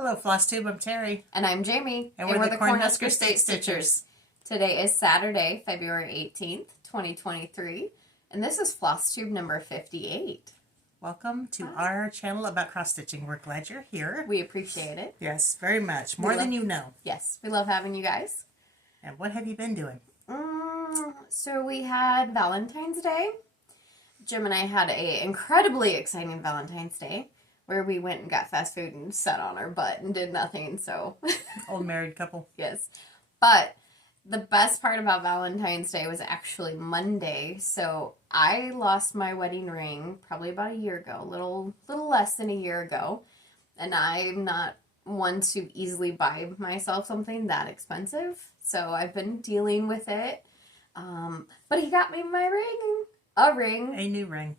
Hello, Flosstube. I'm Terry. And I'm Jamie. And we're the Cornhusker State Stitchers. Today is Saturday, February 18th, 2023. And this is Flosstube number 58. Welcome to our channel about cross-stitching. We're glad you're here. We appreciate it. Yes, very much. More than you know. Yes, we love having you guys. And what have you been doing? So we had Valentine's Day. Jim and I had an incredibly exciting Valentine's Day where we went and got fast food and sat on our butt and did nothing, so. Old married couple. Yes. But the best part about Valentine's Day was actually Monday. So I lost my wedding ring probably about a year ago, a little less than a year ago. And I'm not one to easily buy myself something that expensive. So I've been dealing with it. But he got me my ring. A ring. A new ring.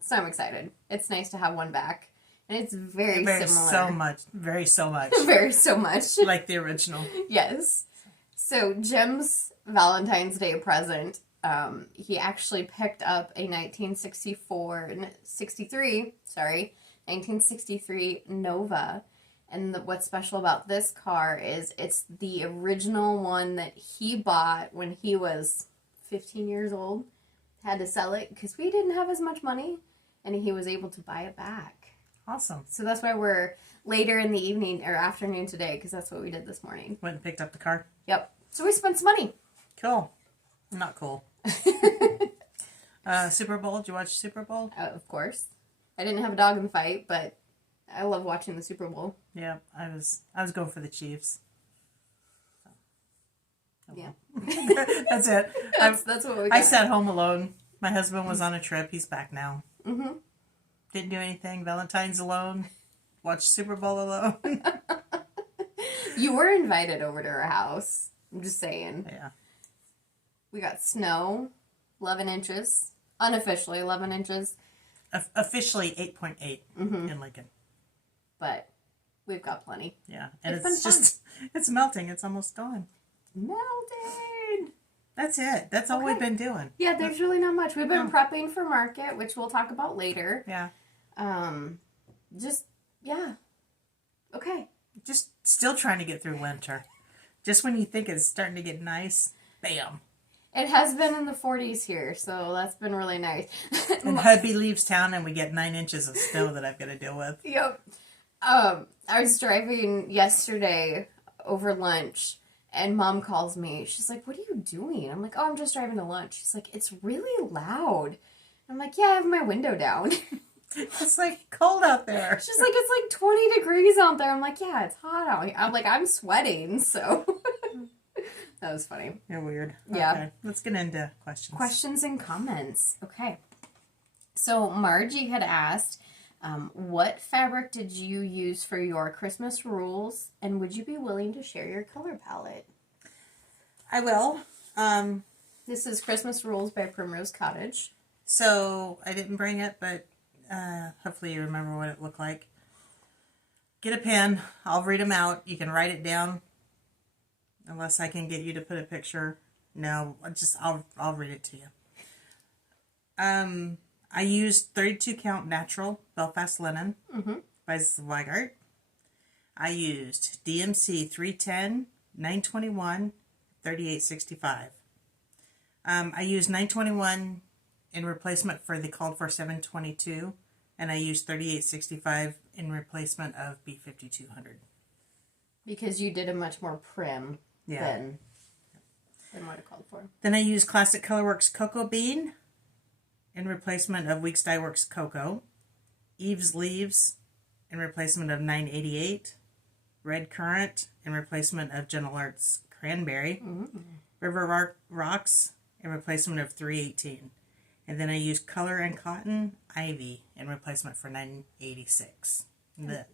So I'm excited. It's nice to have one back. And it's very similar. So much. Very so much. Very so much. Like the original. Yes. So Jim's Valentine's Day present, he actually picked up a 1963 Nova. And what's special about this car is it's the original one that he bought when he was 15 years old. Had to sell it because we didn't have as much money, and he was able to buy it back. Awesome. So that's why we're later in the evening or afternoon today, because that's what we did this morning. Went and picked up the car. Yep. So we spent some money. Cool. Not cool. Super Bowl. Did you watch Super Bowl? Of course. I didn't have a dog in the fight, but I love watching the Super Bowl. Yeah, I was going for the Chiefs. So. Oh, yeah. That's it. That's what we got. I sat home alone. My husband was on a trip. He's back now. Mm-hmm. Didn't do anything. Valentine's alone. Watched Super Bowl alone. You were invited over to our house. I'm just saying. Yeah. We got snow, 11 inches. Unofficially 11 inches. Officially 8.8 in Lincoln. But we've got plenty. Yeah. And it's melting. It's almost gone. Melted. That's it. That's all we've been doing. Yeah, there's really not much. We've been prepping for market, which we'll talk about later. Yeah. Okay. Just still trying to get through winter. Just when you think it's starting to get nice, bam. It has been in the 40s here, so that's been really nice. And hubby leaves town and we get 9 inches of snow that I've got to deal with. Yep. I was driving yesterday over lunch, and Mom calls me. She's like, "What are you doing?" I'm like, "Oh, I'm just driving to lunch." She's like, "It's really loud." I'm like, "Yeah, I have my window down." It's like cold out there. She's like, "It's like 20 degrees out there." I'm like, "Yeah, it's hot out here." I'm like, "I'm sweating," so that was funny. You're weird. Yeah. Okay, let's get into questions. Questions and comments. Okay. So Margie had asked, what fabric did you use for your Christmas rules, and would you be willing to share your color palette? I will. This is Christmas Rules by Primrose Cottage. So I didn't bring it, but hopefully you remember what it looked like. Get a pen. I'll read them out. You can write it down. Unless I can get you to put a picture. No, I'll read it to you. I used 32 count natural Belfast linen by Zweigart. I used DMC 310, 921, 3865. I used 921 in replacement for the called for 722, and I used 3865 in replacement of B5200. Because you did a much more prim than what it called for. Then I used Classic Colorworks Cocoa Bean in replacement of Weeks Dye Works Cocoa. Eve's Leaves in replacement of 988. Red Currant in replacement of Gentle Arts Cranberry. River Rocks in replacement of 318. And then I used Color and Cotton Ivy in replacement for 986. The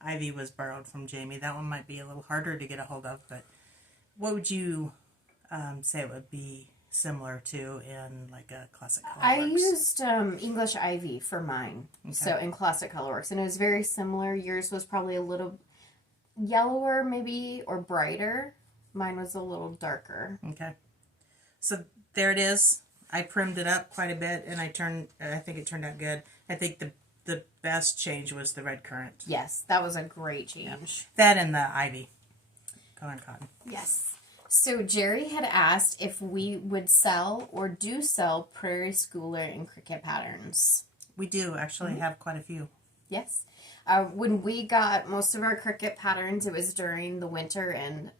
Ivy was borrowed from Jamie. That one might be a little harder to get a hold of, but what would you say it would be similar to in like a Classic Colorworks? I used English Ivy for mine, so in Classic Colorworks, and it was very similar. Yours was probably a little yellower maybe, or brighter. Mine was a little darker. Okay. So there it is. I primmed it up quite a bit, and I think it turned out good. I think the the best change was the red currant. Yes, that was a great change. That and the ivy. Colored cotton. Yes. So Jerry had asked if we would sell or do sell Prairie Schooler and Cricut patterns. We do actually have quite a few. Yes. When we got most of our Cricut patterns, it was during the winter and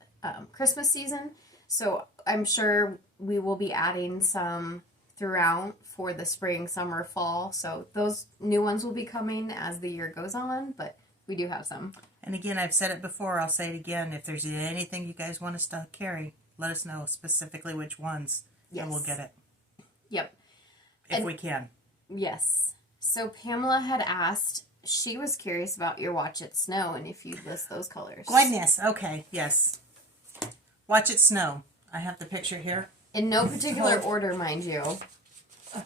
Christmas season. So I'm sure we will be adding some throughout for the spring, summer, fall. So those new ones will be coming as the year goes on, but we do have some. And again, I've said it before, I'll say it again. If there's anything you guys want us to carry, let us know specifically which ones, and we'll get it. Yep. If we can. Yes. So Pamela had asked, she was curious about your Watch It Snow and if you'd list those colors. Goodness. Okay, yes. Watch It Snow. I have the picture here. In no particular order, mind you.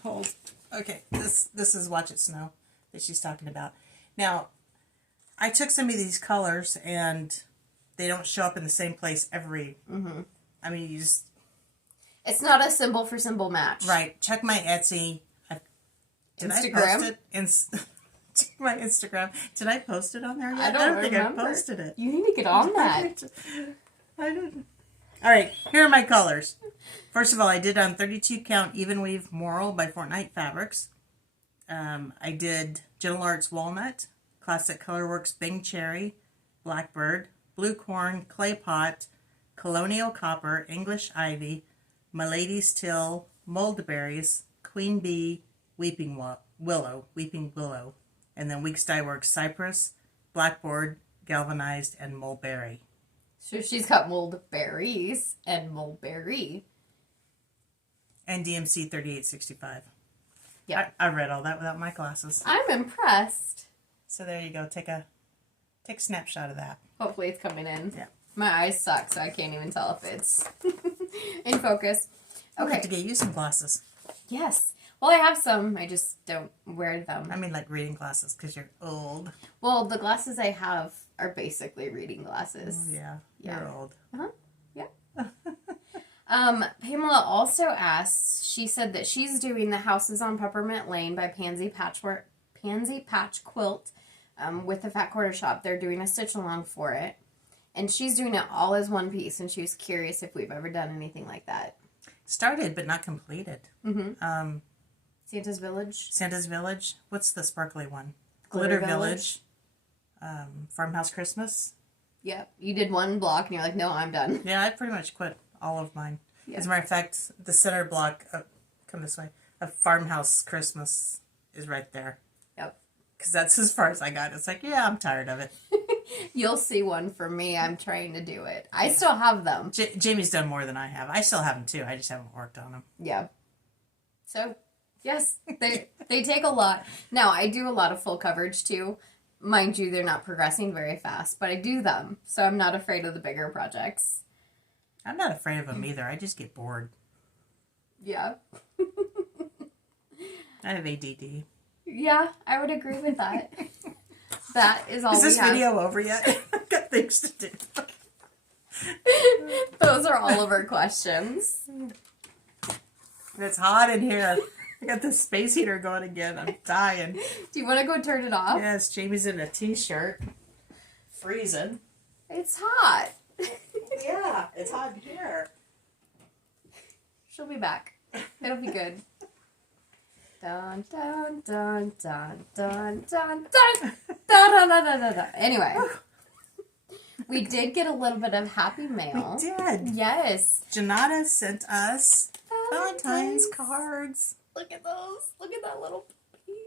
Hold. Okay, this is Watch It Snow that she's talking about. Now, I took some of these colors and they don't show up in the same place every. I mean, you just. It's not a symbol for symbol match. Right. Check my Etsy. Did Instagram? I post it? Check my Instagram. Did I post it on there yet? I don't think remember. I posted it. You need to get on that. I don't. All right, here are my colors. First of all, I did on 32 count even weave Moral by Fortnite Fabrics. I did Gentle Arts Walnut, Classic Colorworks Bing Cherry, Blackbird, Blue Corn, Clay Pot, Colonial Copper, English Ivy, Milady's Till, Moldberries, Queen Bee, Weeping Willow, and then Weeks Dye Works Cypress, Blackboard, Galvanized, and Mulberry. So she's got Moldberries and Mulberry. And DMC 3865. Yeah. I read all that without my glasses. I'm impressed. So there you go. Take a snapshot of that. Hopefully it's coming in. Yeah. My eyes suck, so I can't even tell if it's in focus. Okay. Okay. Have to get you some glasses. Yes. Well, I have some. I just don't wear them. I mean, like reading glasses because you're old. Well, the glasses I have are basically reading glasses. Oh, yeah. You're old. Yeah. Pamela also asks, she said that she's doing the Houses on Peppermint Lane by Pansy Patch Quilt with the Fat Quarter Shop. They're doing a stitch along for it. And she's doing it all as one piece, and she was curious if we've ever done anything like that. Started, but not completed. Mm-hmm. Santa's Village. Santa's Village. What's the sparkly one? Glitter Glitter Village. Farmhouse Christmas. Yep. You did one block, and you're like, no, I'm done. Yeah, I pretty much quit all of mine. Yeah. As a matter of fact, the center block, come this way, of Farmhouse Christmas is right there. Yep. Because that's as far as I got. It's like, yeah, I'm tired of it. You'll see one for me. I'm trying to do it. I still have them. Jamie's done more than I have. I still have them too. I just haven't worked on them. Yeah. So, yes, they take a lot. Now, I do a lot of full coverage too. Mind you, they're not progressing very fast, but I do them. So I'm not afraid of the bigger projects. I'm not afraid of them either. I just get bored. Yeah. I have ADD. Yeah, I would agree with that. That is all Is this we have. video over yet? I've got things to do. Those are all of our questions. It's hot in here. I got the space heater going again. I'm dying. Do you want to go turn it off? Yes, Jamie's in a t-shirt. Freezing. It's hot. Yeah, it's hot here. She'll be back. It'll be good. Dun dun dun dun dun dun dun dun dun dun dun dun. Anyway, we did get a little bit of happy mail. We did. Yes. Janata sent us Valentine's cards. Look at those. Look at that little puppy.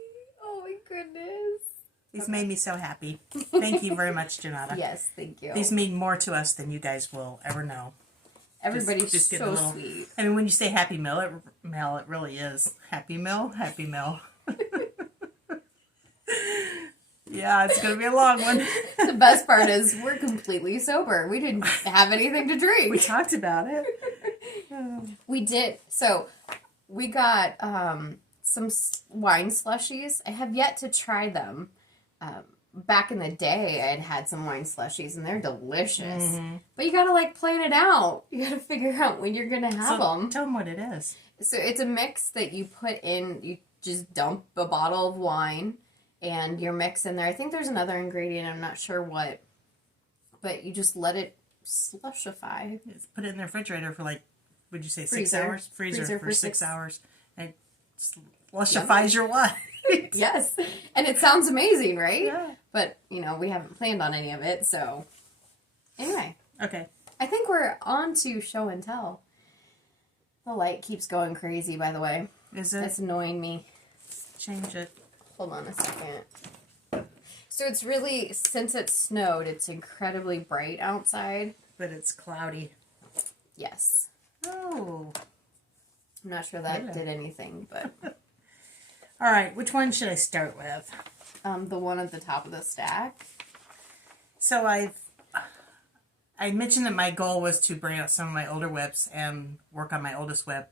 Oh my goodness. These made me so happy. Thank you very much, Janata. Yes, thank you. These mean more to us than you guys will ever know. Everybody's Just get so a little, sweet. I mean, when you say happy meal, it really is. Happy meal, happy meal. Yeah, it's going to be a long one. The best part is we're completely sober. We didn't have anything to drink. We talked about it. We did. So we got some wine slushies. I have yet to try them. Back in the day, I had some wine slushies, and they're delicious. Mm-hmm. But you gotta, plan it out. You gotta figure out when you're gonna have them. Tell them what it is. So it's a mix that you put in, you just dump a bottle of wine, and your mix in there. I think there's another ingredient, I'm not sure what, but you just let it slushify. Put it in the refrigerator for like, would you say 6 Freezer. hours? Freezer for 6 6 hours. And it slushifies your wine. Yes, and it sounds amazing, right? Yeah. But, you know, we haven't planned on any of it, so anyway. Okay. I think we're on to show and tell. The light keeps going crazy, by the way. Is it? That's annoying me. Change it. Hold on a second. So it's really, since it snowed, it's incredibly bright outside. But it's cloudy. Yes. Oh. I'm not sure that did anything, but... All right, which one should I start with? The one at the top of the stack. So I mentioned that my goal was to bring out some of my older whips and work on my oldest whip.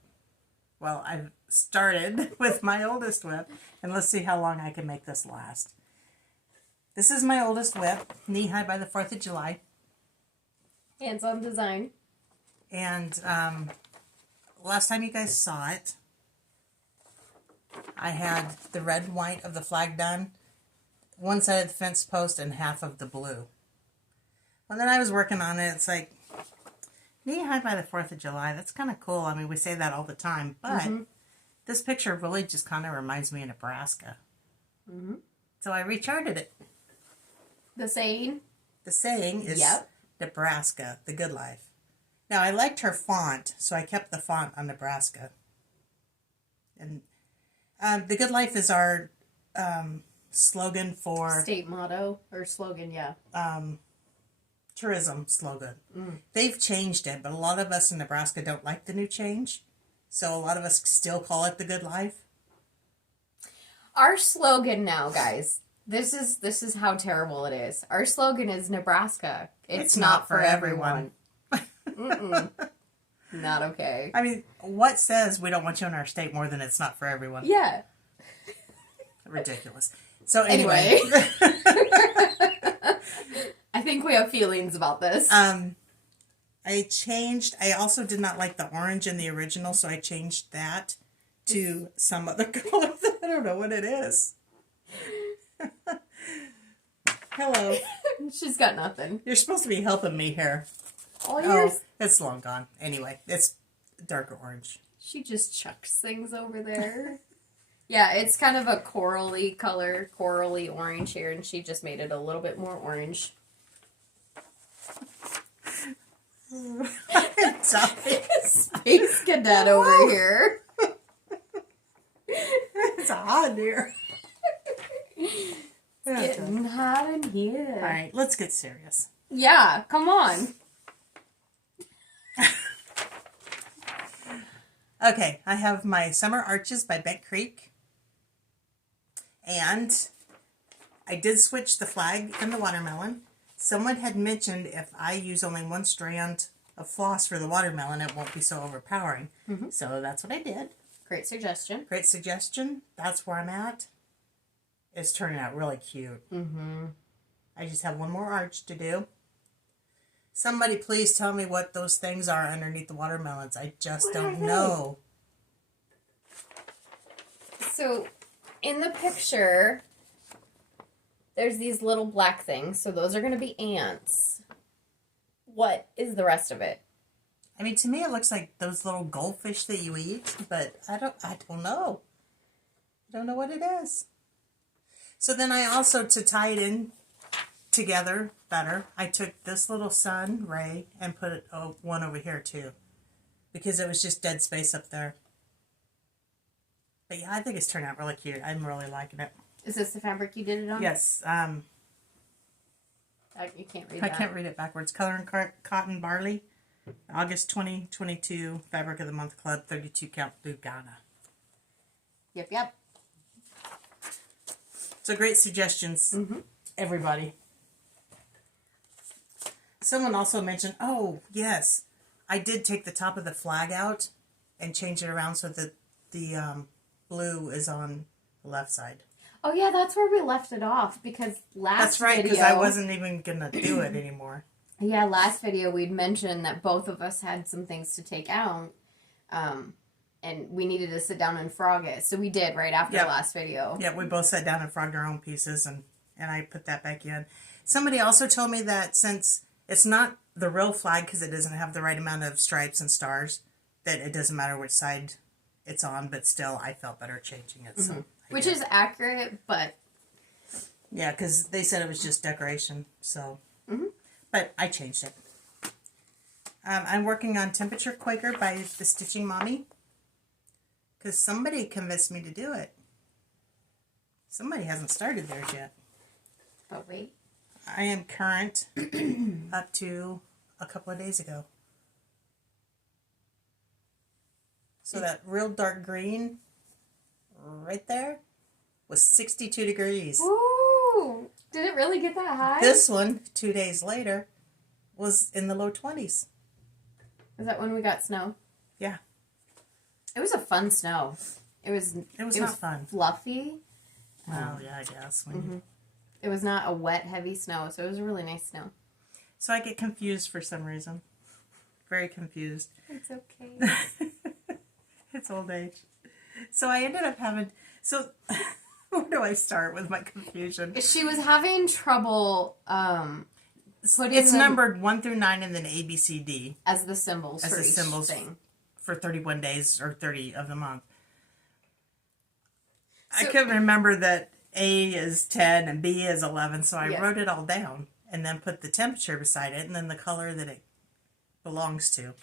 Well, I've started with my oldest whip, and let's see how long I can make this last. This is my oldest whip, knee-high by the 4th of July. Hands-on design. And last time you guys saw it, I had the red and white of the flag done, one side of the fence post and half of the blue. Well, then I was working on it. It's like, knee-high by the 4th of July. That's kind of cool. I mean, we say that all the time, but this picture really just kind of reminds me of Nebraska. So I recharted it. The saying? The saying is Nebraska, the good life. Now, I liked her font, so I kept the font on Nebraska. And the good life is our slogan for... State motto or slogan, yeah. Tourism slogan. They've changed it, but a lot of us in Nebraska don't like the new change. So a lot of us still call it the good life. Our slogan now, guys, this is how terrible it is. Our slogan is Nebraska. It's not for everyone. Not okay. I mean, what says we don't want you in our state more than it's not for everyone? Yeah. Ridiculous. So anyway. I think we have feelings about this. I also did not like the orange in the original, so I changed that to some other color that I don't know what it is. Hello. She's got nothing. You're supposed to be helping me here. All yours? Oh, it's long gone. Anyway, it's darker orange. She just chucks things over there. Yeah, it's kind of a corally color, corally orange here, and she just made it a little bit more orange. Space cadet over here. It's hot here. It's getting hot in here. All right, let's get serious. Yeah, come on. Okay, I have my Summer Arches by Bent Creek. And I did switch the flag and the watermelon. Someone had mentioned if I use only one strand of floss for the watermelon, it won't be so overpowering. So that's what I did. Great suggestion. Great suggestion. That's where I'm at. It's turning out really cute. I just have one more arch to do. Somebody please tell me what those things are underneath the watermelons. I just don't know. So, in the picture, there's these little black things. So those are going to be ants. What is the rest of it? I mean, to me, it looks like those little goldfish that you eat, but I don't know. I don't know what it is. So then I also, to tie it in together better, I took this little sun ray and put it one over here too, because it was just dead space up there. But yeah, I think it's turned out really cute. I'm really liking it. Is this the fabric you did it on? Yes. You can't read I that. can't read it backwards. Color and Cotton Barley, August 2022, Fabric of the Month Club, 32 count blue Ghana. Yep. So great suggestions, everybody. Someone also mentioned, oh, yes, I did take the top of the flag out and change it around so that the blue is on the left side. Oh, yeah, that's where we left it off, because That's right, because I wasn't even going to do it anymore. Yeah, last video we'd mentioned that both of us had some things to take out. and we needed to sit down and frog it. So we did right after the last video. Yeah, we both sat down and frogged our own pieces, and I put that back in. Somebody also told me that since it's not the real flag because it doesn't have the right amount of stripes and stars, that it doesn't matter which side it's on, but still I felt better changing it. So Which is accurate, but... Yeah, because they said it was just decoration, so... But I changed it. I'm working on Temperature Quaker by the Stitching Mommy. Because somebody convinced me to do it. Somebody hasn't started theirs yet. But wait. I am current up to a couple of days ago. So that real dark green right there was 62 degrees. Ooh! Did it really get that high? This one, 2 days later, was in the low 20s. Is that when we got snow? Yeah. It was a fun snow. It was not fun. Fluffy. Oh, yeah, I guess. It was not a wet, heavy snow, so it was a really nice snow. So I get confused for some reason. Very confused. It's okay. It's old age. So I ended up having... So where do I start with my confusion? She was having trouble putting It's numbered 1 through 9 and then A, B, C, D. as the symbols As for the each symbols thing. For 31 days or 30 of the month. I So- couldn't remember that A is 10 and B is 11, so I Yeah. wrote it all down and then put the temperature beside it and then the color that it belongs to.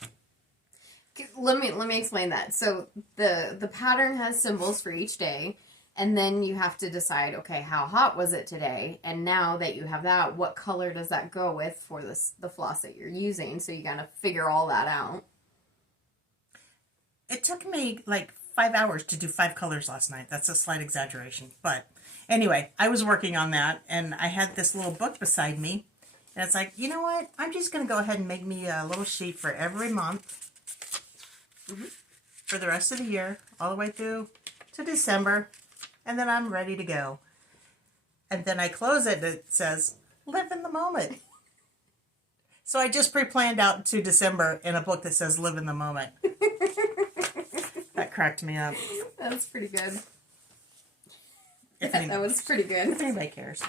Let me explain that. So the pattern has symbols for each day, and then you have to decide, okay, how hot was it today? And now that you have that, what color does that go with for the floss that you're using? So you gotta figure all that out. It took me like 5 hours to do 5 colors last night. That's a slight exaggeration. But anyway, I was working on that, and I had this little book beside me. And it's like, you know what? I'm just going to go ahead and make me a little sheet for every month for the rest of the year, all the way through to December. And then I'm ready to go. And then I close it, and it says, live in the moment. So I just pre-planned out to December in a book that says live in the moment. That cracked me up. That's pretty good. That was pretty good. If anybody cares.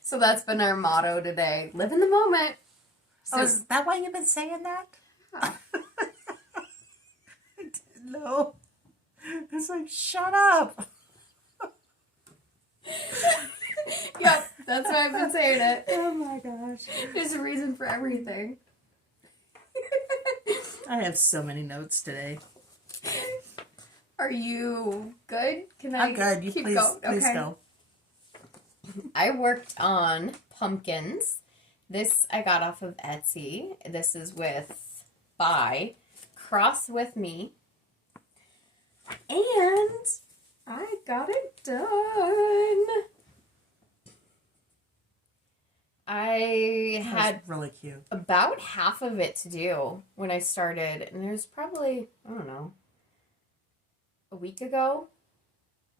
So that's been our motto today. Live in the moment. So, Oh, is that why you've been saying that? Yeah. I didn't know. It's like, shut up. Yep, that's why I've been saying it. Oh my gosh. There's a reason for everything. I have so many notes today. Are you good? Can I'm good. You keep please, going? please Okay. go. I worked on pumpkins. This I got off of Etsy. This is by Cross With Me. And I got it done. I had That's really cute. about half of it to do when I started. And there's probably, I don't know, a week ago.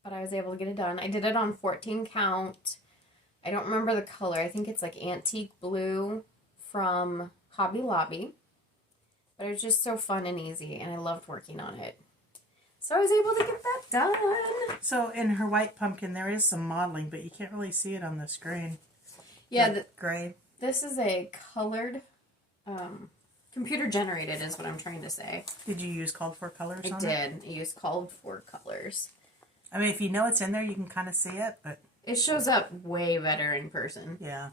But I was able to get it done. I did it on 14 count. I don't remember the color. I think it's like antique blue from Hobby Lobby. But it was just so fun and easy, and I loved working on it. So I was able to get that done. So in her white pumpkin, there is some modeling, but you can't really see it on the screen. Yeah, The gray. this is a colored, computer generated is what I'm trying to say. Did you use called for colors I on it? did. I used called for colors. I mean, if you know it's in there, you can kind of see it, but... It shows up way better in person. Yeah.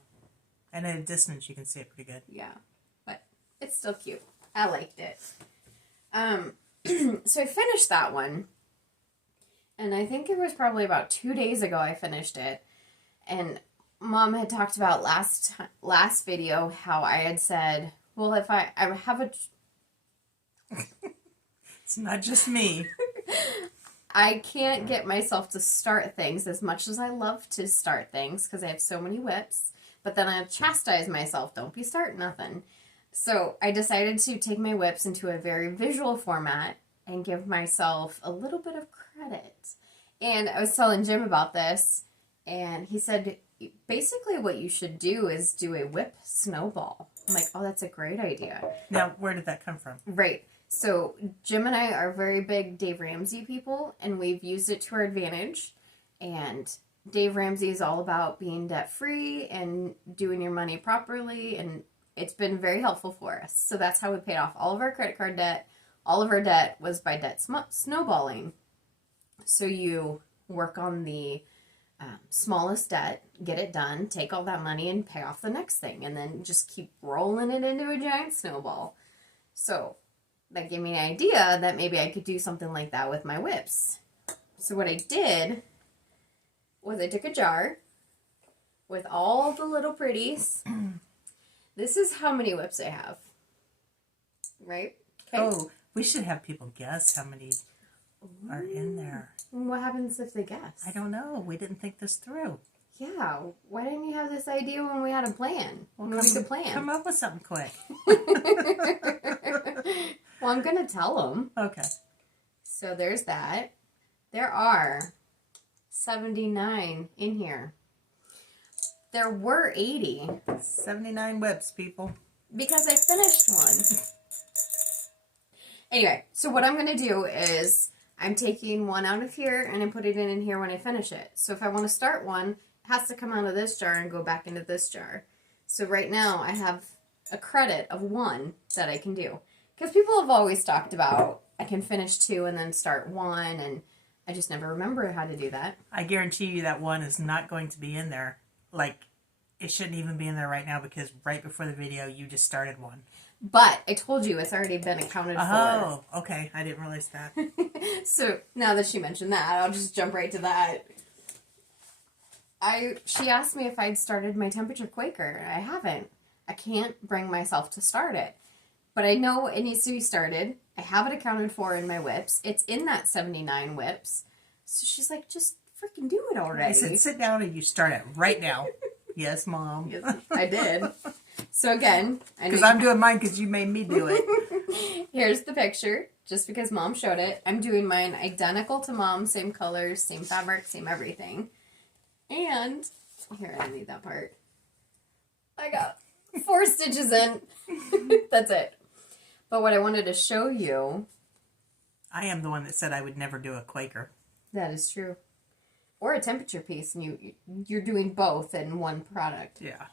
And at a distance, you can see it pretty good. Yeah, but it's still cute. I liked it. So I finished that one. And I think it was probably about 2 days ago I finished it. And Mom had talked about last video how I had said, well, if I have a... It's not just me. I can't get myself to start things as much as I love to start things because I have so many whips. But then I chastise myself, don't be starting nothing. So I decided to take my whips into a very visual format and give myself a little bit of credit. And I was telling Jim about this, and he said, basically what you should do is do a whip snowball. I'm like, oh, that's a great idea. Now, where did that come from? Right. So Jim and I are very big Dave Ramsey people, and we've used it to our advantage. And Dave Ramsey is all about being debt-free and doing your money properly, and it's been very helpful for us. So that's how we paid off all of our credit card debt. All of our debt was by debt snowballing. So you work on the smallest debt, get it done, take all that money and pay off the next thing, and then just keep rolling it into a giant snowball. So that gave me an idea that maybe I could do something like that with my whips. So what I did was I took a jar with all the little pretties. This is how many whips I have. Right? Okay. Oh, we should have people guess how many are in there. What happens if they guess? I don't know. We didn't think this through. Yeah. Why didn't you have this idea when we had a plan? Well, when we could plan. Come up with something quick. Well, I'm going to tell them. Okay. So there's that. There are 79 in here. There were 80. 79 whips, people. Because I finished one. Anyway, so what I'm going to do is I'm taking one out of here and I put it in here when I finish it. So if I want to start one, it has to come out of this jar and go back into this jar. So right now I have a credit of 1 that I can do. Because people have always talked about I can finish 2 and then start 1, and I just never remember how to do that. I guarantee you that 1 is not going to be in there. Like, it shouldn't even be in there right now because right before the video you just started 1. But I told you it's already been accounted for. Oh, okay. I didn't realize that. So now that she mentioned that, I'll just jump right to that. She asked me if I'd started my temperature Quaker. I haven't. I can't bring myself to start it. But I know it needs to be started. I have it accounted for in my whips. It's in that 79 whips. So she's like, just freaking do it already. I said, sit down and you start it right now. Yes, Mom. Yes, I did. So again, because I'm doing mine because you made me do it. Here's the picture, just because Mom showed it. I'm doing mine identical to Mom, same colors, same fabric, same everything. And, here, I need that part. I got 4 stitches in. That's it. But what I wanted to show you... I am the one that said I would never do a Quaker. That is true. Or a temperature piece, and you're doing both in one product. Yeah.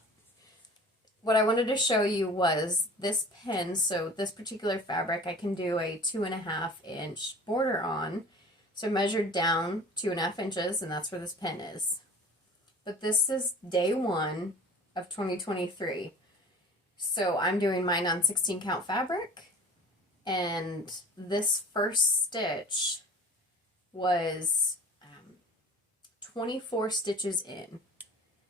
What I wanted to show you was this pin. So this particular fabric, I can do a 2.5 inch border on. So I measured down 2.5 inches, and that's where this pin is. But this is day 1 of 2023. So I'm doing mine on 16 count fabric, and this first stitch was 24 stitches in.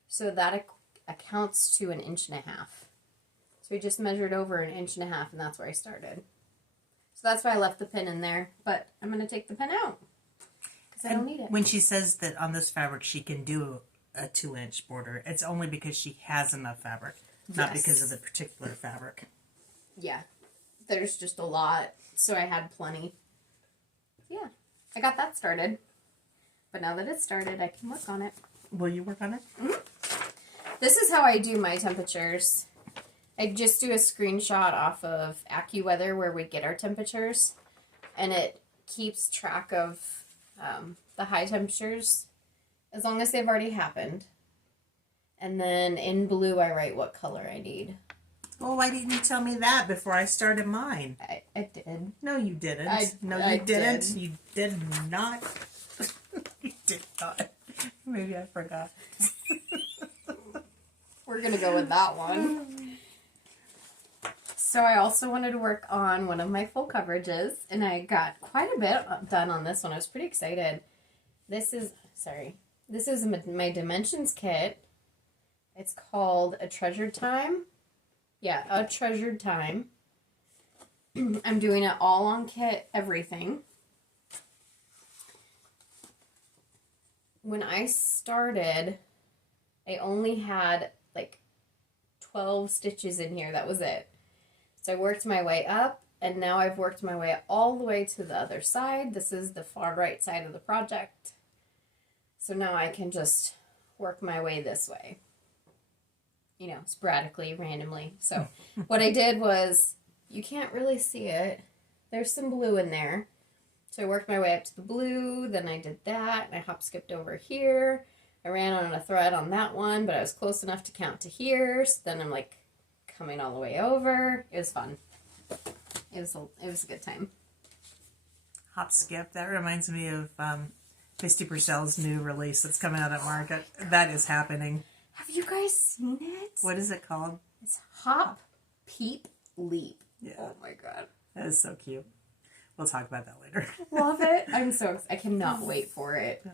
So that accounts to 1.5 inches. So we just measured over 1.5 inches, and that's where I started. So that's why I left the pin in there, but I'm going to take the pin out because I don't need it. When she says that on this fabric she can do a 2-inch border, it's only because she has enough fabric, not because of the particular fabric. Yeah, there's just a lot, so I had plenty. Yeah, I got that started. But now that it's started, I can work on it. Will you work on it? Mm-hmm. This is how I do my temperatures. I just do a screenshot off of AccuWeather where we get our temperatures. And it keeps track of the high temperatures as long as they've already happened. And then in blue, I write what color I need. Well, why didn't you tell me that before I started mine? I did. No, you didn't. I didn't. did. You did not. You did not. Maybe I forgot. We're going to go with that one. So I also wanted to work on one of my full coverages, and I got quite a bit done on this one. I was pretty excited. This is my Dimensions kit. It's called A Treasured Time. Yeah, A Treasured Time. I'm doing it all on kit, everything. When I started, I only had like 12 stitches in here. That was it. So I worked my way up, and now I've worked my way all the way to the other side. This is the far right side of the project. So now I can just work my way this way. You know, sporadically, randomly. So what I did was, you can't really see it, there's some blue in there. So I worked my way up to the blue, then I did that, and I hop skipped over here. I ran on a thread on that one, but I was close enough to count to here, so then I'm like coming all the way over. It was fun. It was a good time. Hop skip, that reminds me of Misty Purcell's new release that's coming out at market. That is happening. Have you guys seen it? What is it called? It's Hop, Peep, Leap. Yeah. Oh my god. That is so cute. We'll talk about that later. Love it. I cannot wait for it.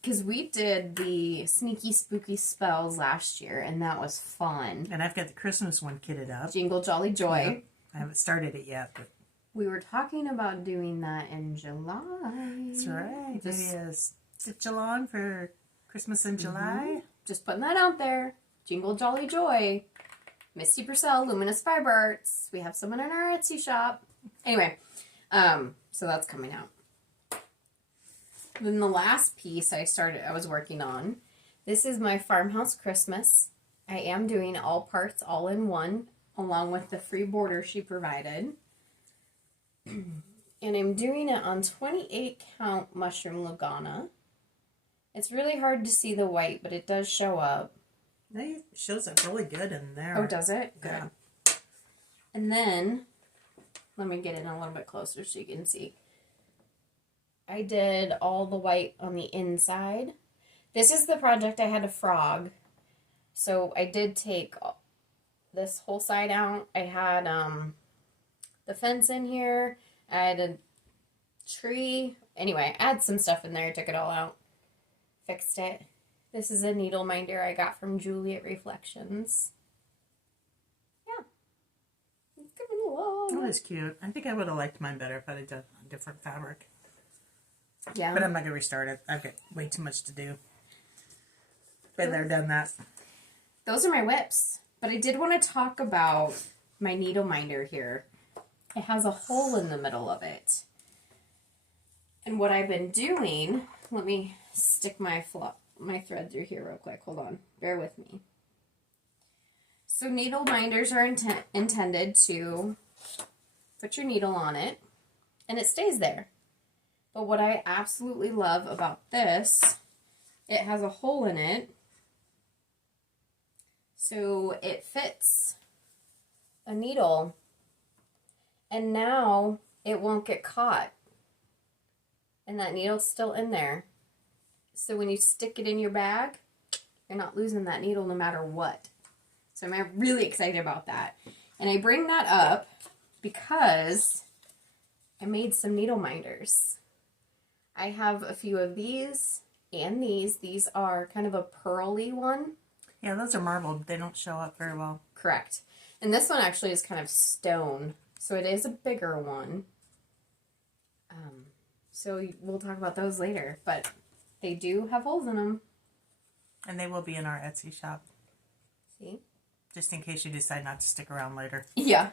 Because we did the Sneaky Spooky Spells last year, and that was fun. And I've got the Christmas one kitted up. Jingle Jolly Joy. Yep. I haven't started it yet, but We were talking about doing that in July. that's right. Maybe a stitch-along for Christmas in July. Just putting that out there. Jingle Jolly Joy. Misty Purcell, Luminous Fiber Arts. We have some in our Etsy shop. Anyway, so that's coming out. Then the last piece I was working on. This is my Farmhouse Christmas. I am doing all parts all in one, along with the free border she provided. And I'm doing it on 28 count mushroom Lugana. It's really hard to see the white, but it does show up. It shows up really good in there. Oh, does it? Yeah. Good. And then, let me get in a little bit closer so you can see. I did all the white on the inside. This is the project I had a frog. So I did take this whole side out. I had the fence in here. I had a tree. Anyway, I had some stuff in there. Took it all out. Fixed it. This is a needle minder I got from Juliet Reflections. Yeah. It's coming along. That was cute. I think I would have liked mine better if I had done a different fabric. Yeah. But I'm not going to restart it. I've got way too much to do. Been there, done that. Those are my whips. But I did want to talk about my needle minder here. It has a hole in the middle of it. And what I've been doing, let me stick my thread through here real quick. Hold on. Bear with me. So needle minders are intended to put your needle on it, and it stays there. But what I absolutely love about this, it has a hole in it, so it fits a needle, and now it won't get caught, and that needle's still in there. So when you stick it in your bag, you're not losing that needle no matter what. So I'm really excited about that. And I bring that up because I made some needle minders. I have a few of these and these. These are kind of a pearly one. Yeah, those are marbled. They don't show up very well. Correct. And this one actually is kind of stone. So it is a bigger one. So we'll talk about those later. But they do have holes in them. And they will be in our Etsy shop. See? Just in case you decide not to stick around later. Yeah.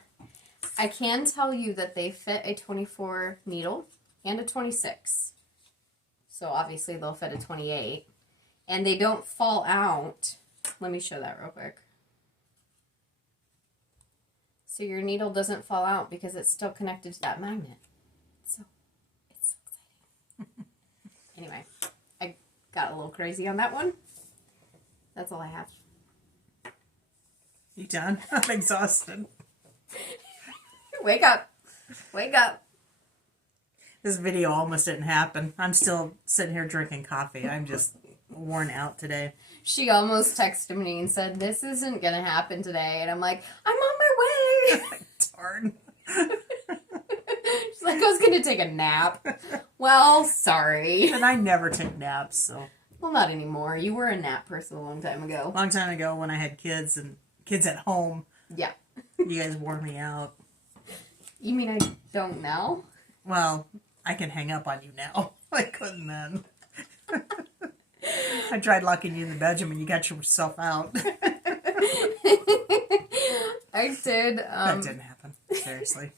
I can tell you that they fit a 24 needle and a 26. So obviously they'll fit a 28. And they don't fall out. Let me show that real quick. So your needle doesn't fall out because it's still connected to that magnet. So it's so exciting. Anyway, I got a little crazy on that one. That's all I have. You done? I'm exhausted. Wake up. Wake up. This video almost didn't happen. I'm still sitting here drinking coffee. I'm just worn out today. She almost texted me and said, this isn't going to happen today. And I'm like, I'm on my way. Darn. She's like, I was going to take a nap. Well, sorry. And I never take naps, so. Well, not anymore. You were a nap person a long time ago. Long time ago when I had kids and kids at home. Yeah. You guys wore me out. You mean I don't now? Well, I can hang up on you now. I couldn't then. I tried locking you in the bedroom and you got yourself out. I did. That didn't happen. Seriously.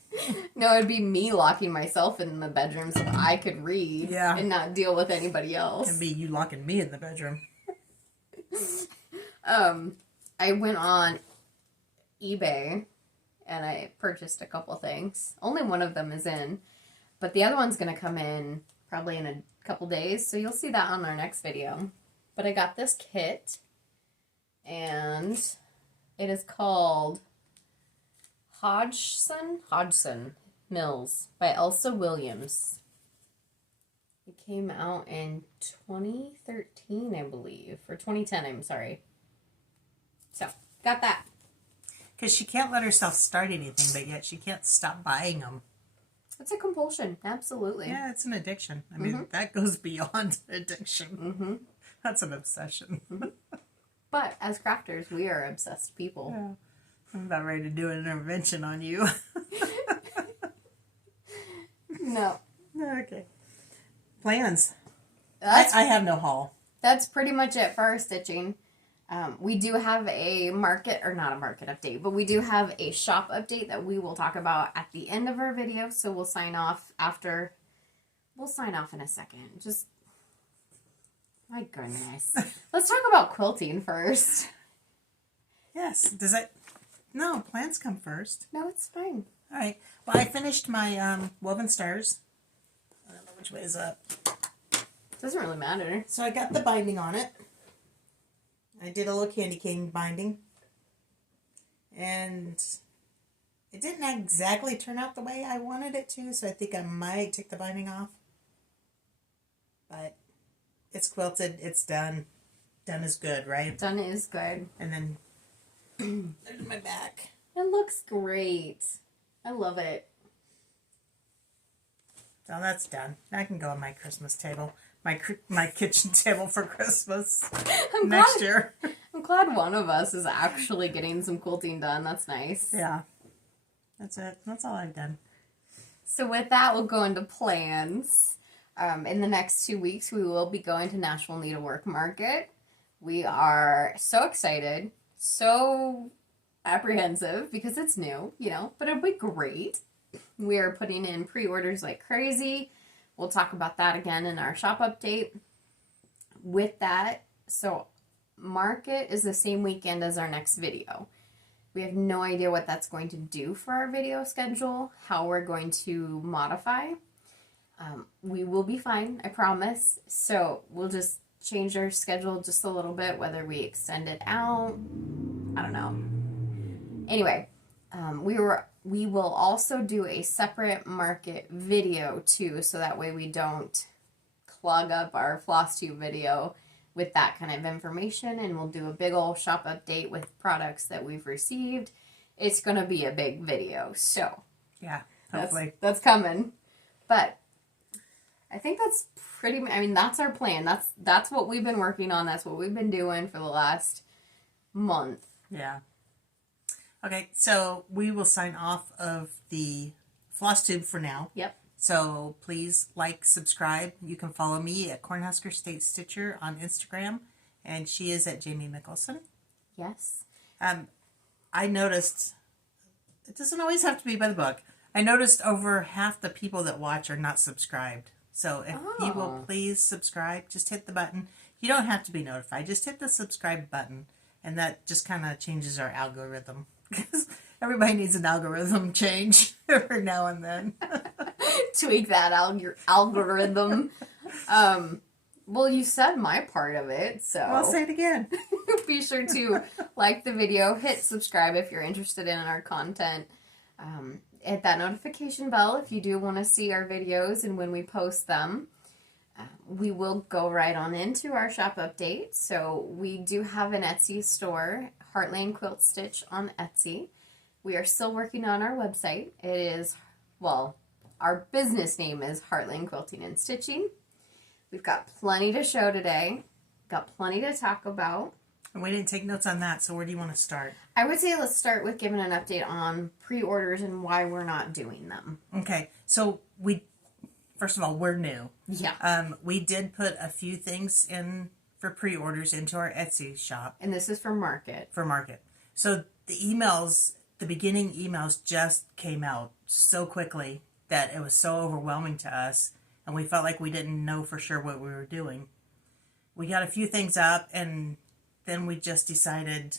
No, it'd be me locking myself in the bedroom so I could read and not deal with anybody else. And be you locking me in the bedroom. I went on eBay and I purchased a couple things. Only one of them is in, but the other one's going to come in probably in a couple days, so you'll see that on our next video. But I got this kit, and it is called Hodgson Mills by Elsa Williams. It came out in 2013, I believe, or 2010, I'm sorry. So, got that. Because she can't let herself start anything, but yet she can't stop buying them. It's a compulsion, absolutely. Yeah, it's an addiction. I mean, that goes beyond addiction. That's an obsession. But as crafters, we are obsessed people. Yeah. I'm about ready to do an intervention on you. No. Okay. Plans. That's, I have no haul. that's pretty much it for our stitching. We do have a market, or not a market update, but we do have a shop update that we will talk about at the end of our video. So we'll sign off after. We'll sign off in a second. Just, my goodness. Let's talk about quilting first. Yes. Does that... No, plans come first. No, it's fine. All right. Well, I finished my woven stars. I don't know which way is up. Doesn't really matter. So I got the binding on it. I did a little candy cane binding. And it didn't exactly turn out the way I wanted it to, so I think I might take the binding off. But it's quilted. It's done. Done is good, right? Done is good. And then there's my back. It looks great. I love it. So that's done. I can go on my Christmas table. My kitchen table for Christmas next year. I'm glad one of us is actually getting some quilting done. That's nice. Yeah. That's it. That's all I've done. So with that, we'll go into plans. In the next 2 weeks, we will be going to Nashville Needlework Market. We are so excited, so apprehensive because it's new, but it'll be great. We are putting in pre-orders like crazy. We'll talk about that again in our shop update. With that, so market is the same weekend as our next video. We have no idea what that's going to do for our video schedule, how we're going to modify. We will be fine, I promise. So we'll just change our schedule just a little bit, whether we extend it out. I don't know. Anyway, we will also do a separate market video too, so that way we don't clog up our Flosstube video with that kind of information, and we'll do a big old shop update with products that we've received. It's going to be a big video, so yeah, hopefully. That's coming. But I think that's that's our plan. That's what we've been working on. That's what we've been doing for the last month. Yeah. Okay, so we will sign off of the Flosstube for now. Yep. So please like, subscribe. You can follow me at Cornhusker State Stitcher on Instagram, and she is at Jamie Mickelson. Yes. I noticed, it doesn't always have to be by the book. I noticed over half the people that watch are not subscribed. So if you will please subscribe, just hit the button. You don't have to be notified. Just hit the subscribe button, and that just kind of changes our algorithm. Because everybody needs an algorithm change every now and then. Tweak that algorithm. Well, you said my part of it, so I'll say it again. be sure to like the video, hit subscribe if you're interested in our content. Hit that notification bell if you do want to see our videos and when we post them. We will go right on into our shop update. So we do have an Etsy store, Heartland Quilt Stitch on Etsy. We are still working on our website. It is, our business name is Heartland Quilting and Stitching. We've got plenty to show today. Got plenty to talk about. And we didn't take notes on that, so where do you want to start? I would say let's start with giving an update on pre-orders and why we're not doing them. Okay, so first of all, we're new. Yeah. We did put a few things in for pre-orders into our Etsy shop. And this is for market. So the beginning emails just came out so quickly that it was so overwhelming to us, and we felt like we didn't know for sure what we were doing. We got a few things up, and then we just decided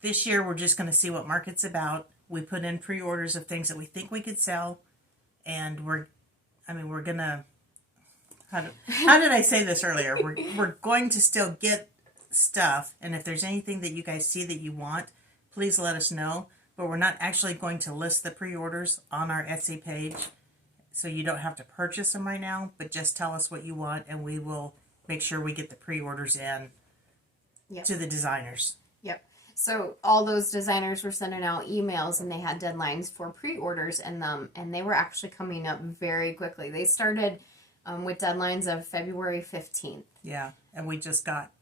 this year we're just going to see what market's about. We put in pre-orders of things that we think we could sell, and we're gonna. How did I say this earlier? We're going to still get stuff, and if there's anything that you guys see that you want, please let us know. But we're not actually going to list the pre-orders on our Etsy page, so you don't have to purchase them right now. But just tell us what you want, and we will make sure we get the pre-orders in to the designers. Yep. So all those designers were sending out emails, and they had deadlines for pre-orders in them, and they were actually coming up very quickly. They started with deadlines of February 15th. Yeah, and we just got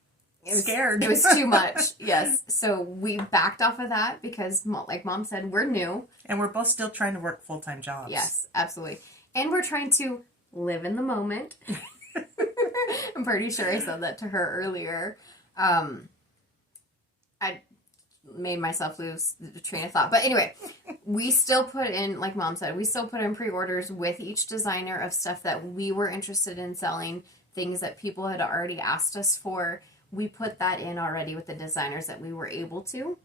scared. It was too much, yes. So we backed off of that because, like Mom said, we're new. And we're both still trying to work full-time jobs. Yes, absolutely. And we're trying to live in the moment. I'm pretty sure I said that to her earlier. I made myself lose the train of thought. But anyway, we still put in, like Mom said, we still put in pre-orders with each designer of stuff that we were interested in selling, things that people had already asked us for. We put that in already with the designers that we were able to.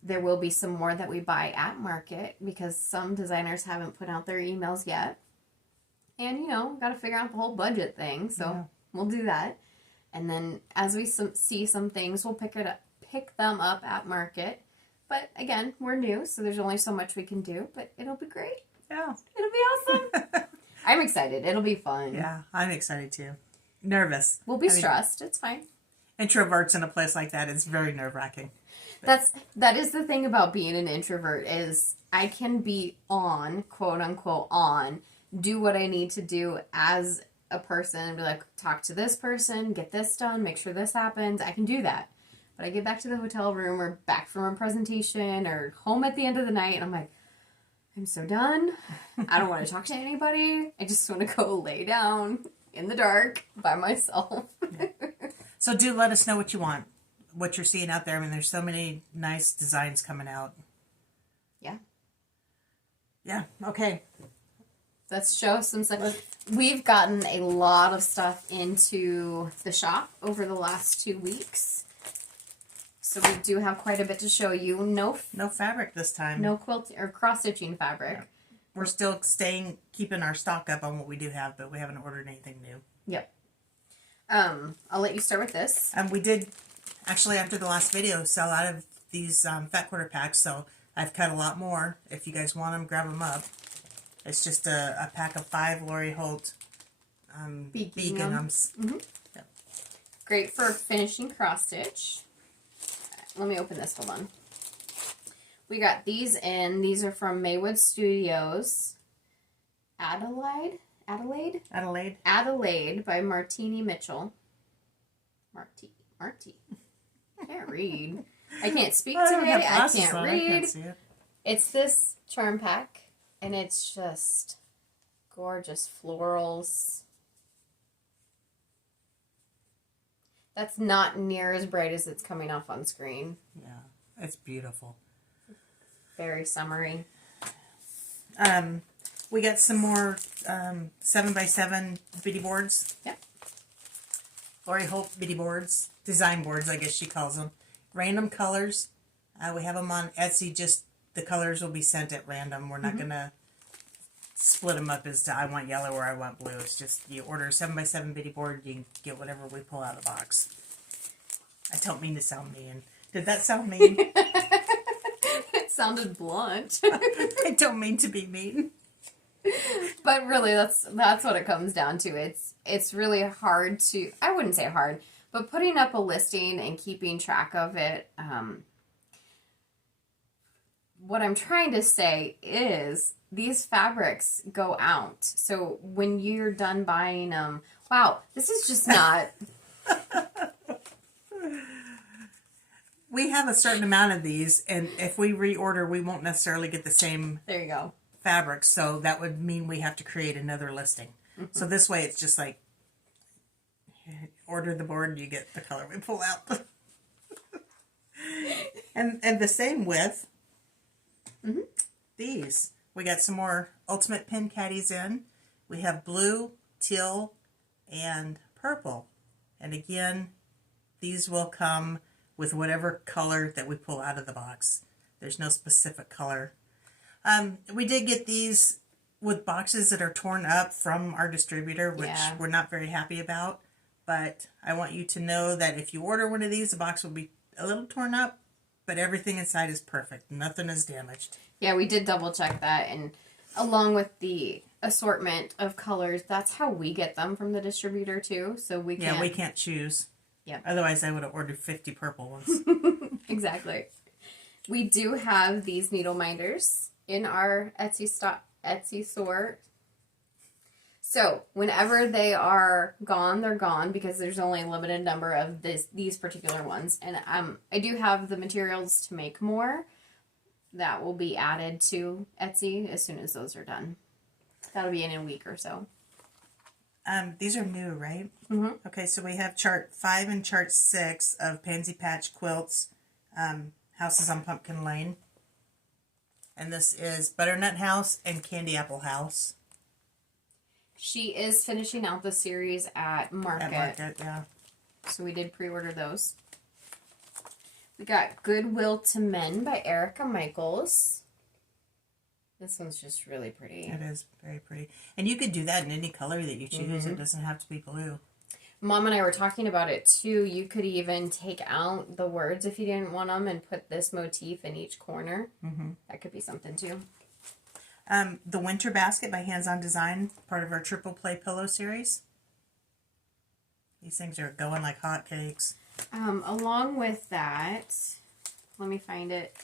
There will be some more that we buy at market because some designers haven't put out their emails yet. And, got to figure out the whole budget thing. So we'll do that. And then as we see some things, we'll pick them up at market. But again, we're new, so there's only so much we can do. But it'll be great. Yeah. It'll be awesome. I'm excited. It'll be fun. Yeah, I'm excited too. Nervous. We'll be stressed. It's fine. Introverts in a place like that is very nerve-wracking. That is the thing about being an introvert is I can be on, quote unquote on, do what I need to do as a person, be like, talk to this person, get this done, make sure this happens. I can do that. But I get back to the hotel room or back from a presentation or home at the end of the night and I'm like, I'm so done. I don't want to talk to anybody. I just want to go lay down in the dark by myself. So do let us know what you want, what you're seeing out there. I mean, there's so many nice designs coming out. Yeah. Yeah, okay. Let's show some stuff. We've gotten a lot of stuff into the shop over the last 2 weeks. So we do have quite a bit to show you. No fabric this time. No quilting or cross-stitching fabric. Yeah. We're still keeping our stock up on what we do have, but we haven't ordered anything new. Yep. I'll let you start with this. We did, actually, after the last video, sell out of these fat quarter packs, so I've cut a lot more. If you guys want them, grab them up. It's just a pack of 5 Lori Holt Beaconums. Mm-hmm. Yep. Great for finishing cross-stitch. Let me open this. Hold on. We got these in. These are from Maywood Studios. Adelaide by Martini Mitchell. Marti. I can't read. I can't speak today. I can't read. I can't see it. It's this charm pack, and it's just gorgeous florals. That's not near as bright as it's coming off on screen. Yeah, it's beautiful. Very summery. We got some more 7x7 bitty boards. Yep. Lori Holt bitty boards. Design boards, I guess she calls them. Random colors. We have them on Etsy. Just the colors will be sent at random. We're not going to split them up as to I want yellow or I want blue. It's just you order a 7x7 bitty board, you can get whatever we pull out of the box. I don't mean to sound mean. Did that sound mean? It sounded blunt. I don't mean to be mean. But really, that's what it comes down to. It's really hard to, I wouldn't say hard, but putting up a listing and keeping track of it. What I'm trying to say is these fabrics go out. So when you're done buying them, wow, this is just not. We have a certain amount of these, and if we reorder, we won't necessarily get the same There you go. fabric, so that would mean we have to create another listing. So this way it's just like order the board, you get the color we pull out. and the same with these. We got some more Ultimate Pin Caddies in. We have blue, teal, and purple. And again, these will come with whatever color that we pull out of the box. There's no specific color. We did get these with boxes that are torn up from our distributor, which we're not very happy about. But I want you to know that if you order one of these, the box will be a little torn up, but everything inside is perfect. Nothing is damaged. Yeah, we did double check that, and along with the assortment of colors, that's how we get them from the distributor too. So we can't. Yeah, we can't choose. Yeah. Otherwise, I would have ordered 50 purple ones. Exactly. We do have these needle minders in our Etsy store. So whenever they are gone, they're gone because there's only a limited number of these particular ones. And I do have the materials to make more that will be added to Etsy as soon as those are done. That'll be in a week or so. These are new, right? Mm-hmm. Okay, so we have chart 5 and chart 6 of Pansy Patch Quilts, Houses on Pumpkin Lane. And this is Butternut House and Candy Apple House. She is finishing out the series at Market. At Market, yeah. So we did pre-order those. We got Goodwill to Men by Erica Michaels. This one's just really pretty. It is very pretty. And you could do that in any color that you choose. It doesn't have to be blue. Mom and I were talking about it too. You could even take out the words if you didn't want them and put this motif in each corner. That could be something too. The Winter Basket by Hands On Design, part of our Triple Play Pillow series. These things are going like hotcakes. Along with that, let me find it.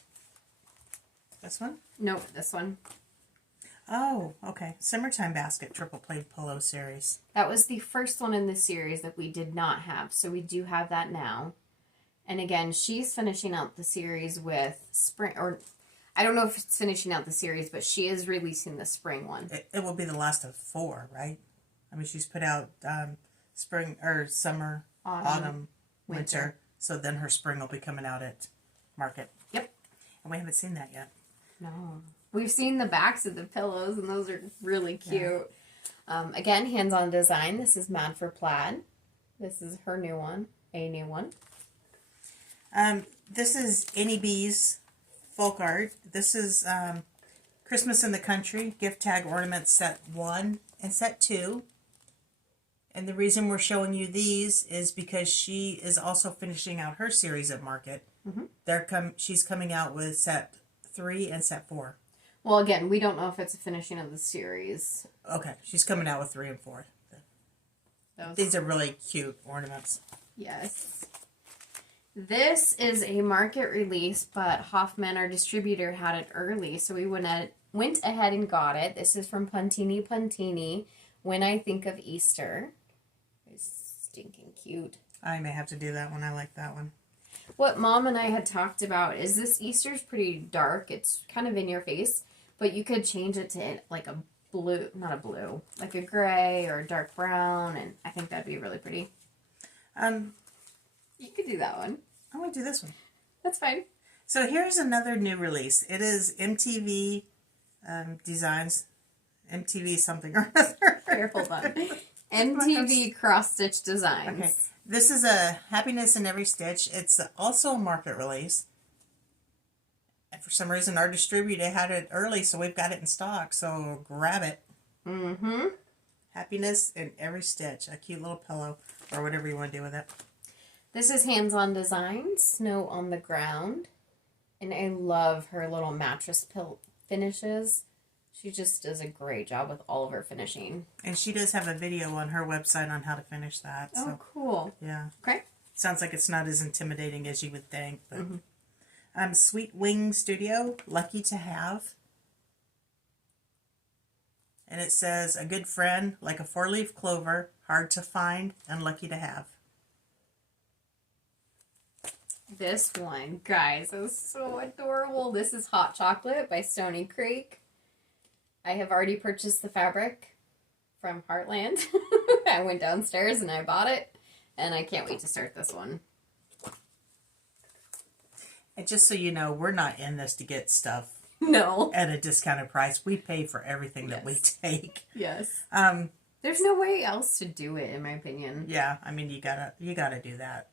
This one? Nope, this one. Oh, okay. Summertime Basket, Triple Play Pillow series. That was the first one in the series that we did not have, so we do have that now. And again, she's finishing out the series with spring, or I don't know if it's finishing out the series, but she is releasing the spring one. It will be the last of 4, right? I mean, she's put out spring or summer, autumn, winter. So then her spring will be coming out at Market. Yep. And we haven't seen that yet. No. We've seen the backs of the pillows, and those are really cute. Yeah. Again, Hands On Design. This is Mad for Plaid. This is her new one, a new one. This is Annie B's folk art. This is Christmas in the Country, gift tag ornament set 1 and set 2. And the reason we're showing you these is because she is also finishing out her series at Market. She's coming out with set 3 and set 4. Well, again, we don't know if it's a finishing of the series. Okay, she's coming out with 3 and 4. These are really cute ornaments. Yes. This is a Market release, but Hoffman, our distributor, had it early, so we went ahead and got it. This is from Puntini, When I Think of Easter. It's stinking cute. I may have to do that one. I like that one. What Mom and I had talked about is this Easter's pretty dark. It's kind of in your face, but you could change it to like a blue, not a blue, like a gray or a dark brown, and I think that'd be really pretty. You could do that one. I want to do this one. That's fine. So here's another new release. It is MTV Designs, MTV something or other. Careful, bud. MTV Cross-Stitch Designs. Okay. This is a Happiness in Every Stitch. It's also a Market release. And for some reason, our distributor had it early, so we've got it in stock. So grab it. Mm-hmm. Happiness in Every Stitch. A cute little pillow or whatever you want to do with it. This is Hands On Design, Snow on the Ground. And I love her little mattress finishes. She just does a great job with all of her finishing. And she does have a video on her website on how to finish that. Oh, so, cool. Yeah. Okay. Sounds like it's not as intimidating as you would think. But Sweet Wing Studio, Lucky to Have. And it says, a good friend, like a 4-leaf clover, hard to find and lucky to have. This one, guys, is so adorable. This is Hot Chocolate by Stony Creek. I have already purchased the fabric from Heartland. I went downstairs and I bought it, and I can't wait to start this one. And just so you know, we're not in this to get stuff No. at a discounted price. We pay for everything that we take. Yes. There's no way else to do it, in my opinion. Yeah, I mean, you gotta do that.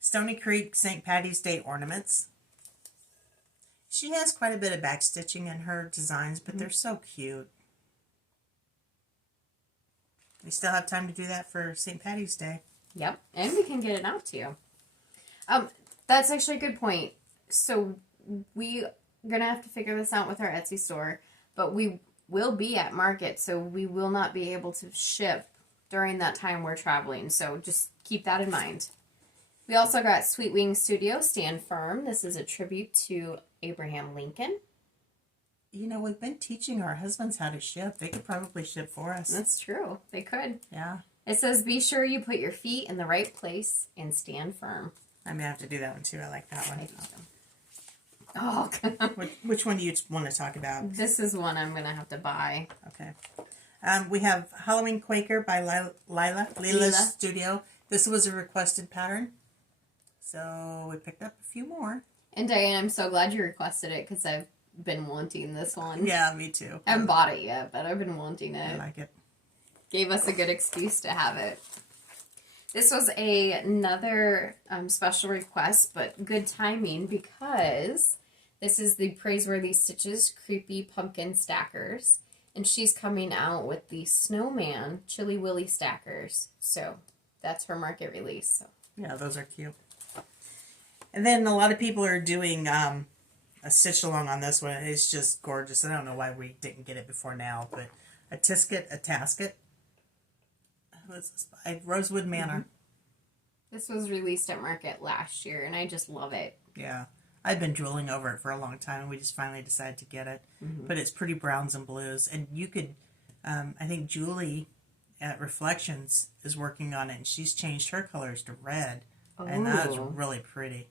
Stony Creek St. Patty's Day ornaments. She has quite a bit of back stitching in her designs, but they're so cute. We still have time to do that for St. Patty's Day. Yep, and we can get it out to you. That's actually a good point. So we're going to have to figure this out with our Etsy store, but we will be at market, so we will not be able to ship during that time we're traveling. So just keep that in mind. We also got Sweet Wings Studio, Stand Firm. This is a tribute to Abraham Lincoln. You know, we've been teaching our husbands how to ship. They could probably ship for us. That's true. They could. Yeah. It says, be sure you put your feet in the right place and stand firm. I may have to do that one too. I like that one. Oh, which one do you want to talk about? This is one I'm going to have to buy. Okay. We have Halloween Quaker by Lila's Studio. This was a requested pattern. So we picked up a few more. And Diane, I'm so glad you requested it because I've been wanting this one. Yeah, me too. I haven't bought it yet, but I've been wanting it. I like it. Gave us a good excuse to have it. This was another special request, but good timing because this is the Praiseworthy Stitches Creepy Pumpkin Stackers. And she's coming out with the Snowman Chilly Willy Stackers. So that's her market release. So. Yeah, those are cute. And then a lot of people are doing a stitch along on this one. It's just gorgeous. I don't know why we didn't get it before now, but a Tasket. What's this by? Rosewood Manor. This was released at market last year, and I just love it. Yeah. I've been drooling over it for a long time, and we just finally decided to get it. But it's pretty browns and blues. And you could, I think Julie at Reflections is working on it, and she's changed her colors to red. Oh. And that is really pretty.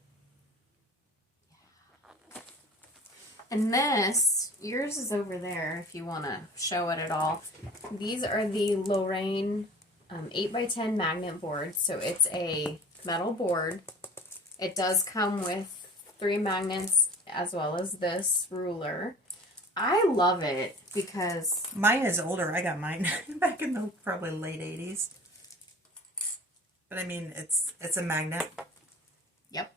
And this, yours is over there if you want to show it at all. These are the Lorraine 8x10 magnet board. So it's a metal board. It does come with 3 magnets as well as this ruler. I love it because... Mine is older. I got mine back in the probably late 80s. But I mean, it's a magnet. Yep.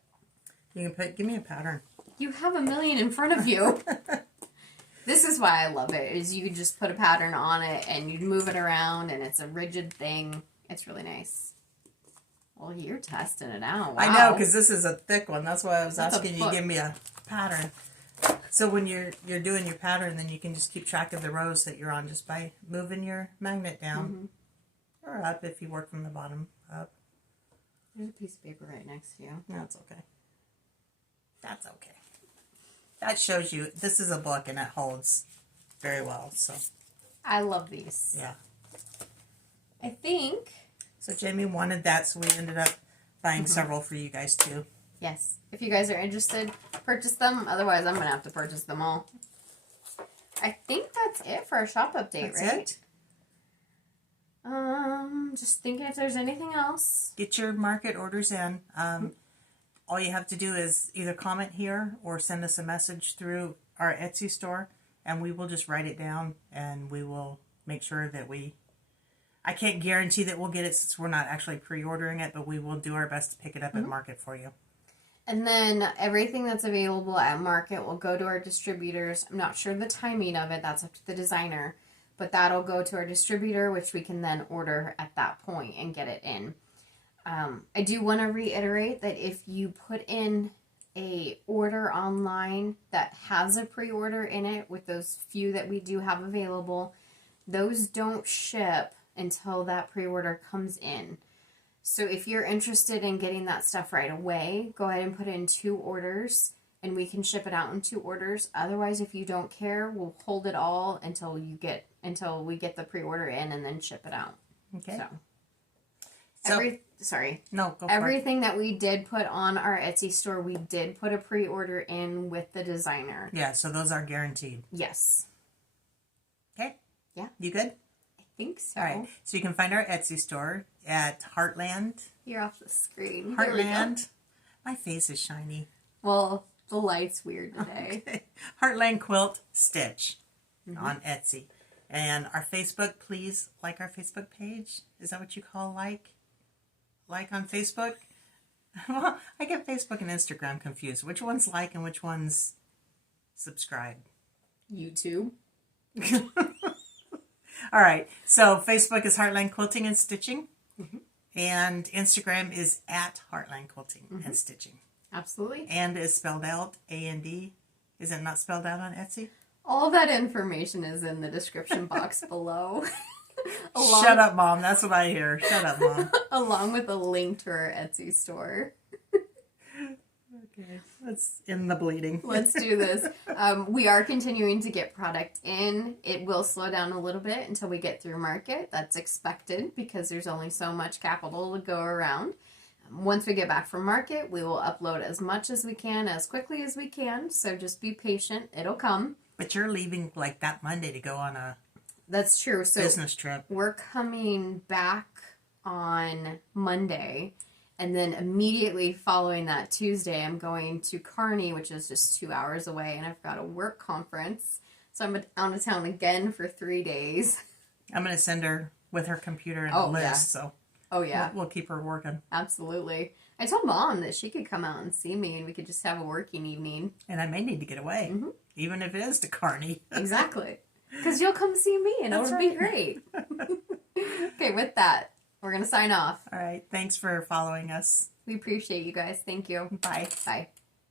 You can give me a pattern. You have a million in front of you. This is why I love it, is you can just put a pattern on it and you move it around and it's a rigid thing. It's really nice. Well, you're testing it out. Wow. I know, because this is a thick one. That's why I was asking you to give me a pattern. So when you're doing your pattern, then you can just keep track of the rows that you're on just by moving your magnet down. Or up if you work from the bottom up. There's a piece of paper right next to you. That's okay. That's okay. That shows you this is a book and it holds very well. So I love these. Yeah. I think. So Jamie wanted that, so we ended up buying several for you guys too. Yes. If you guys are interested, purchase them. Otherwise, I'm going to have to purchase them all. I think that's it for our shop update, That's right? it. Just thinking if there's anything else. Get your market orders in. All you have to do is either comment here or send us a message through our Etsy store, and we will just write it down, and we will make sure that I can't guarantee that we'll get it since we're not actually pre-ordering it, but we will do our best to pick it up at market for you. And then everything that's available at market will go to our distributors. I'm not sure the timing of it. That's up to the designer. But that'll go to our distributor, which we can then order at that point and get it in. I do want to reiterate that if you put in a order online that has a pre-order in it with those few that we do have available, those don't ship until that pre-order comes in. So if you're interested in getting that stuff right away, go ahead and put in 2 orders and we can ship it out in 2 orders. Otherwise, if you don't care, we'll hold it all until we get the pre-order in and then ship it out. Okay. Everything that we did put on our Etsy store, we did put a pre-order in with the designer. Yeah, so those are guaranteed. Yes. Okay. Yeah. You good? I think so. All right. So you can find our Etsy store at Heartland. You're off the screen. Heartland. My face is shiny. Well, the light's weird today. Okay. Heartland Quilt Stitch on Etsy. And our Facebook, please like our Facebook page. Is that what you call like? Like on Facebook? Well, I get Facebook and Instagram confused. Which one's like and which one's subscribe? YouTube. All right. So Facebook is Heartland Quilting and Stitching. And Instagram is at Heartland Quilting and Stitching. Absolutely. And is spelled out A-N-D. Is it not spelled out on Etsy? All that information is in the description box below. Shut up, Mom. That's what I hear. Shut up, Mom. Along with a link to our Etsy store. Okay. Let's end the bleeding. Let's do this. We are continuing to get product in. It will slow down a little bit until we get through market. That's expected because there's only so much capital to go around. Once we get back from market, we will upload as much as we can, as quickly as we can. So just be patient. It'll come. But you're leaving like that Monday to go on a That's true. So business trip. we're coming back on Monday. And then immediately following that Tuesday, I'm going to Kearney, which is just 2 hours away. And I've got a work conference. So I'm out of town again for 3 days. I'm going to send her with her computer and a list. Yeah. So Oh, yeah. we'll keep her working. Absolutely. I told Mom that she could come out and see me and we could just have a working evening. And I may need to get away, even if it is to Kearney. Exactly. Because you'll come see me and That's it'll be great. Okay, with that, we're going to sign off. All right. Thanks for following us. We appreciate you guys. Thank you. Bye. Bye.